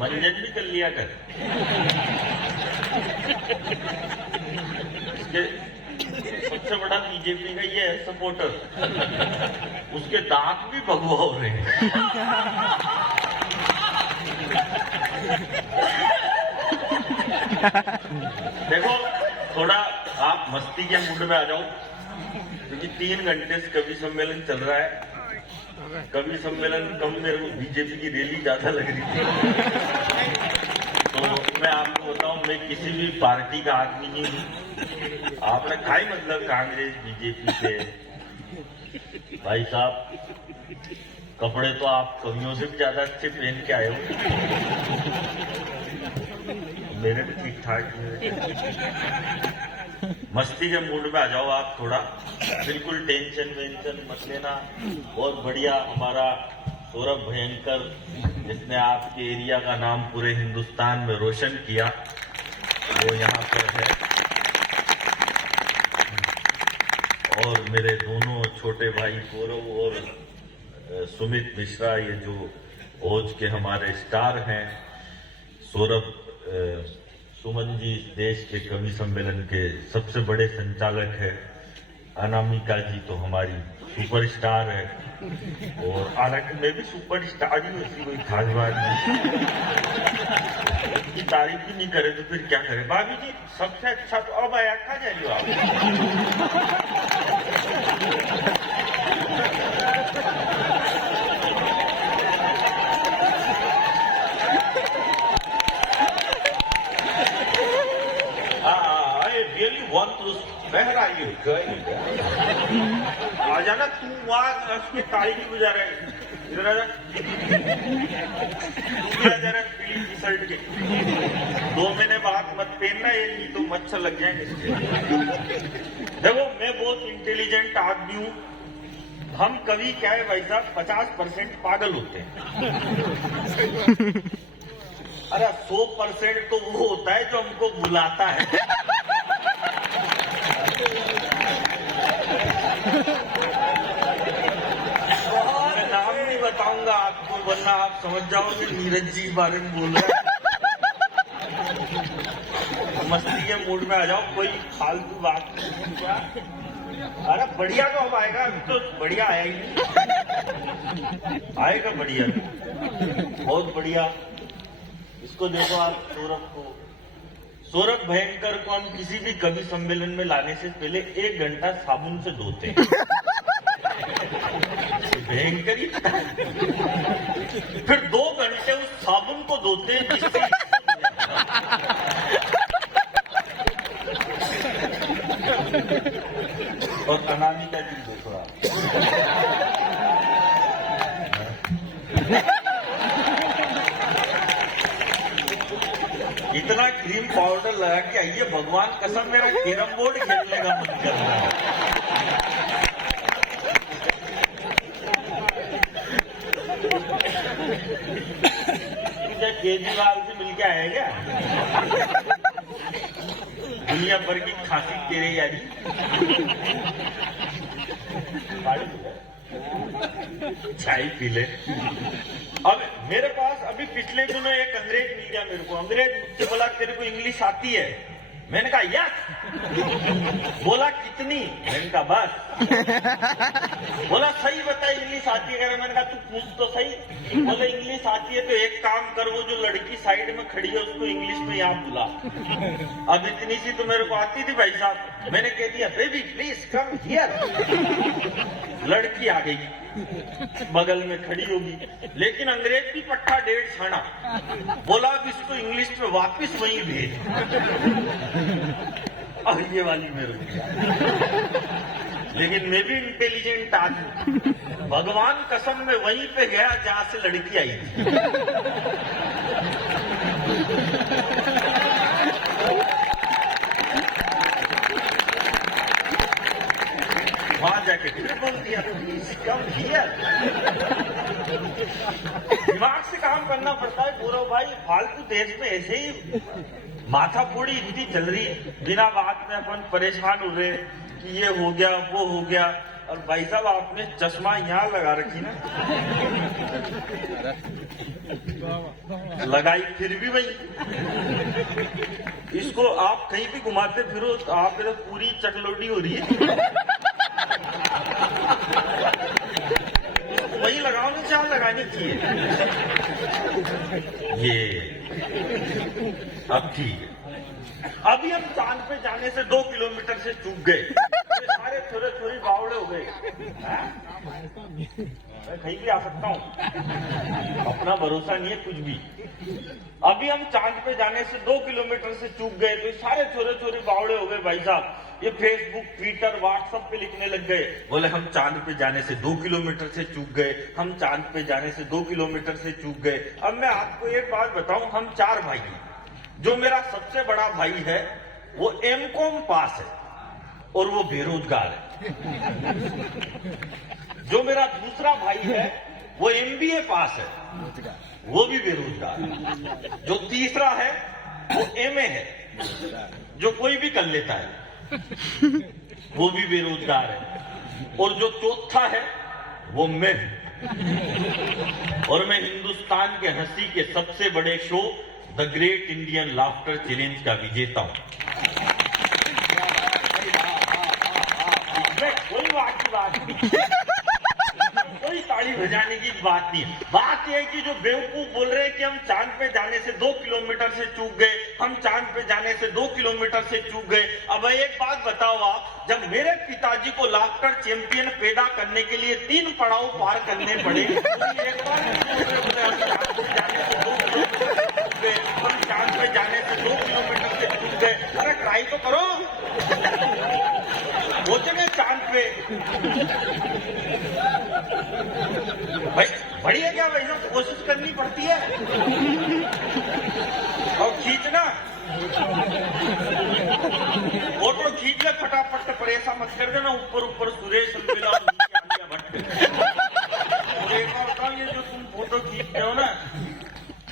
मंजन भी कर लिया कर। इसके सबसे बड़ा बीजेपी का ये है सपोर्टर, उसके दांत भी भगवा हो रहे हैं। देखो थोड़ा आप मस्ती के मूड में आ जाओ, क्योंकि 3 घंटे से कवि सम्मेलन चल रहा है। कवि सम्मेलन कम, मेरे को बीजेपी की रैली ज्यादा लग रही थी। तो मैं आपको बताऊं, मैं किसी भी पार्टी का आदमी नहीं हूं। आपने खाई मतलब कांग्रेस बीजेपी से। भाई साहब, कपड़े तो आप कवियों से भी ज्यादा अच्छे पहन के आए हो, मेरे भी ठीक ठाक है। मस्ती के मूड में आ जाओ आप थोड़ा, बिल्कुल टेंशन वेंशन मत लेना। बहुत बढ़िया हमारा सौरभ भयंकर, जिसने आपके एरिया का नाम पूरे हिंदुस्तान में रोशन किया, वो यहाँ पर है। और मेरे दोनों छोटे भाई गौरव और सुमित मिश्रा, ये जो ओज के हमारे स्टार हैं। सौरभ सुमन जी देश के कवि सम्मेलन के सबसे बड़े संचालक है। अनामिका जी तो हमारी सुपरस्टार है, और हालांकि मैं भी सुपरस्टार ही, ऐसी कोई खास बात नहीं। इसकी तारीफ ही नहीं करे तो फिर क्या करे। भाभी जी सबसे अच्छा तो अब आया खा जाइए आप। आ जाना तू, वहां उसकी तारीफ ही गुजार है। इधर आ जा, जा रहा पीली टी शर्ट के। 2 महीने बाद मत पहनना ये, नहीं तो मच्छर लग जाएंगे। देखो मैं बहुत इंटेलिजेंट आदमी हूं। हम कवि क्या है भाई साहब, 50% पागल होते हैं। अरे 100% तो वो होता है जो हमको बुलाता है। मैं नाम नहीं बताऊंगा आपको, वरना आप समझ जाओगे नीरज जी बारे में बोल रहे हैं। मस्ती के मूड में आ जाओ, कोई फालतू बात नहीं। क्या अरे बढ़िया तो अब आएगा, अभी तो बढ़िया आया ही नहीं। आएगा बढ़िया, बहुत बढ़िया। इसको देखो आप, सौरभ को, सौरभ भयंकर को हम किसी भी कवि सम्मेलन में लाने से पहले 1 घंटा साबुन से धोते हैं। भयंकर ही, फिर 2 घंटे उस साबुन को धोते हैं जिससे और अनामिका जी देखो आप, इतना क्रीम पाउडर लगा के आइए, भगवान कसम मेरा कैरम बोर्ड खेलने का मन कर रहा है। केजरीवाल से मिलके आए क्या? दुनिया भर की खांसी तेरे यारी। चाय पी ले। अब मेरे पास अभी पिछले दिनों एक अंग्रेज मिल गया मेरे को। अंग्रेज मुझसे बोला तेरे को इंग्लिश आती है? मैंने कहा यस। बोला कितनी? मैंने कहा बस। बोला सही बता इंग्लिश आती है? मैंने कहा तू पूछ तो सही। बोले इंग्लिश आती है तो एक काम कर, वो जो लड़की साइड में खड़ी है उसको इंग्लिश में यहाँ बुला। अब इतनी सी तो मेरे को आती थी भाई साहब। मैंने कह दिया बेबी प्लीज कम हियर। लड़की आ गई, बगल में खड़ी होगी, लेकिन अंग्रेज की पट्टा 1.5 छाना। बोला अब इसको इंग्लिश में वापस वहीं भेज। और ये वाली मेरे को, लेकिन मैं भी इंटेलिजेंट आदमी। भगवान कसम में वहीं पे गया जहां से लड़की आई थी। वहां जाके फिर बोल दिया कम हियर। दिमाग से काम करना पड़ता है गौरव भाई। फालतू देश में ऐसे ही माथा फोड़ी इतनी चल रही है, बिना बात में अपन परेशान हो रहे कि ये हो गया वो हो गया। और भाई साहब आपने चश्मा यहाँ लगा रखी ना, लगाई फिर भी वही। इसको आप कहीं भी घुमाते फिरो तो आप तो पूरी चकलोटी हो रही है। वही लगाओ ना जहाँ लगानी चाहिए। ये अब ठीक है। अभी हम चांद पे जाने से 2 किलोमीटर से चूक गए। सारे छोरे छोरी बावड़े हो गए। मैं कहीं भी आ सकता हूँ, अपना भरोसा नहीं है कुछ भी। अभी हम चांद पे जाने से 2 किलोमीटर से चूक गए तो सारे छोरे छोरी बावड़े हो गए भाई साहब। ये फेसबुक, ट्विटर, व्हाट्सएप पे लिखने लग गए, बोले हम चांद पे जाने से 2 किलोमीटर से चूक गए, हम चांद पे जाने से 2 किलोमीटर से चूक गए। अब मैं आपको एक बात बताऊं, हम 4 भाई हैं। जो मेरा सबसे बड़ा भाई है वो एमकॉम पास है और वो बेरोजगार है। जो मेरा दूसरा भाई है वो एमबीए पास है, वो भी बेरोजगार है। जो तीसरा है वो एमए है, जो कोई भी कर लेता है, वो भी बेरोजगार है। और जो चौथा है वो मैं हूं। और मैं हिंदुस्तान के हंसी के सबसे बड़े show the great Indian laughter challenge का विजेता हूं। कोई बात नहीं, कोई ताली बजाने की बात नहीं है। बात यह है कि जो बेवकूफ बोल रहे हैं कि हम चांद पे जाने से 2 किलोमीटर से चूक गए, हम चांद पे जाने से 2 किलोमीटर से चूक गए। अब एक बात बताओ आप, जब मेरे पिताजी को लाफ्टर चैंपियन पैदा करने के लिए 3 पड़ाव पार करने पड़े, तो एक बार हम चांद पे जाने से 2 किलोमीटर से चूक गए। अरे ट्राई तो करो, पहुंचेंगे चांद पे। भाई बढ़िया क्या भाई, कोशिश करनी पड़ती है। और खींचना, फोटो खींच ले फटाफट, पर ऐसा मत कर देना ऊपर ऊपर सुरेश अलवेला भट्ट। एक बार बताओ, ये जो तुम फोटो खींचते हो ना,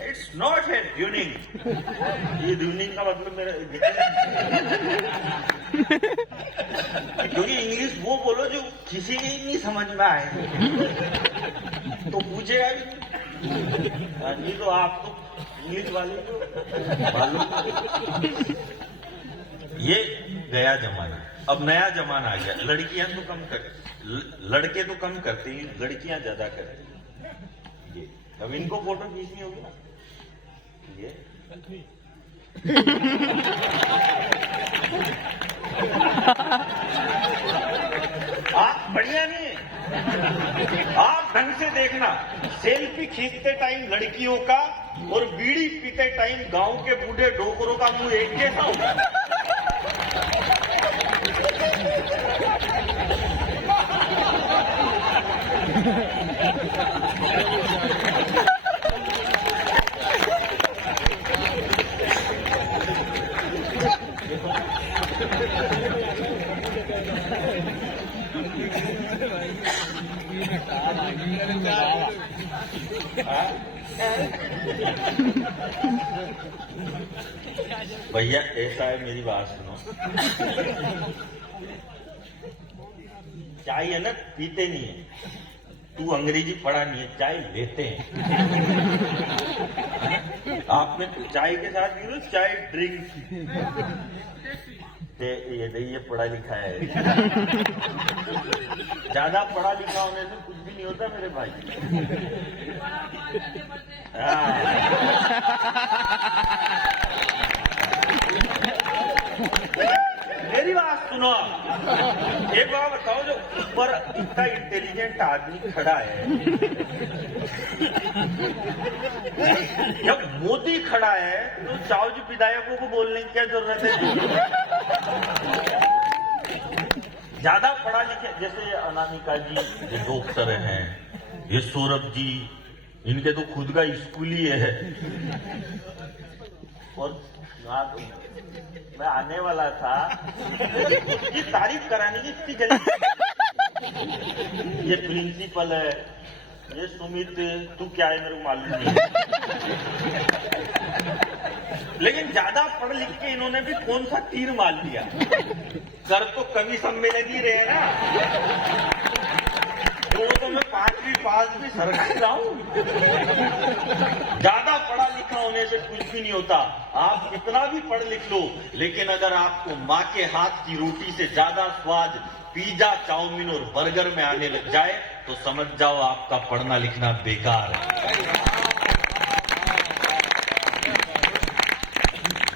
इट्स नॉट ए ट्यूनिंग। ये ट्यूनिंग का मतलब मेरा, क्योंकि इंग्लिश वो बोलो जो किसी की नहीं समझ में आए तो पूछेगा भी नहीं। तो आप तो इंग्लिश वाले तो मालूम। ये गया जमाना, अब नया जमाना आ गया। लड़कियां तो कम कर, लड़के तो कम करते हैं, लड़कियां ज्यादा करती हैं। ये अब इनको फोटो खींचनी होगी ना, ये आप बढ़िया नहीं, आप ढंग से देखना। सेल्फी खींचते टाइम लड़कियों का और बीड़ी पीते टाइम गांव के बूढ़े डोकरों का मुंह एक जैसा होता है। भैया ऐसा है, मेरी बात सुनो। चाय है ना, पीते नहीं है। तू अंग्रेजी पढ़ा नहीं है, चाय लेते हैं। आपने चाय के साथ भी चाय ड्रिंक, ये पढ़ा लिखा है। ज्यादा पढ़ा लिखा होने से कुछ भी नहीं होता मेरे भाई। मेरी बात सुनो, एक बात बताओ, जो ऊपर इतना इंटेलिजेंट आदमी खड़ा है, जब मोदी खड़ा है तो चावजी विधायकों को बोलने की क्या जरूरत है? ज्यादा पढ़ा लिखे, जैसे अनामिका जी ये डॉक्टर हैं, ये सौरभ जी, इनके तो खुद का स्कूल ही है। और मैं आने वाला था, ये तारीफ कराने की इतनी जल्दी। ये प्रिंसिपल है, ये सुमित, तू क्या है मेरे को मालूम नहीं। लेकिन ज्यादा पढ़ लिख के इन्होंने भी कौन सा तीर मार दिया। सर तो कवि सम्मेलन ही रहे ना। पास भी सरकारी जाऊं? ज्यादा पढ़ा लिखा होने से कुछ भी नहीं होता। आप कितना भी पढ़ लिख लो, लेकिन अगर आपको माँ के हाथ की रोटी से ज्यादा स्वाद पिज्जा, चाउमीन और बर्गर में आने लग जाए तो समझ जाओ आपका पढ़ना लिखना बेकार है।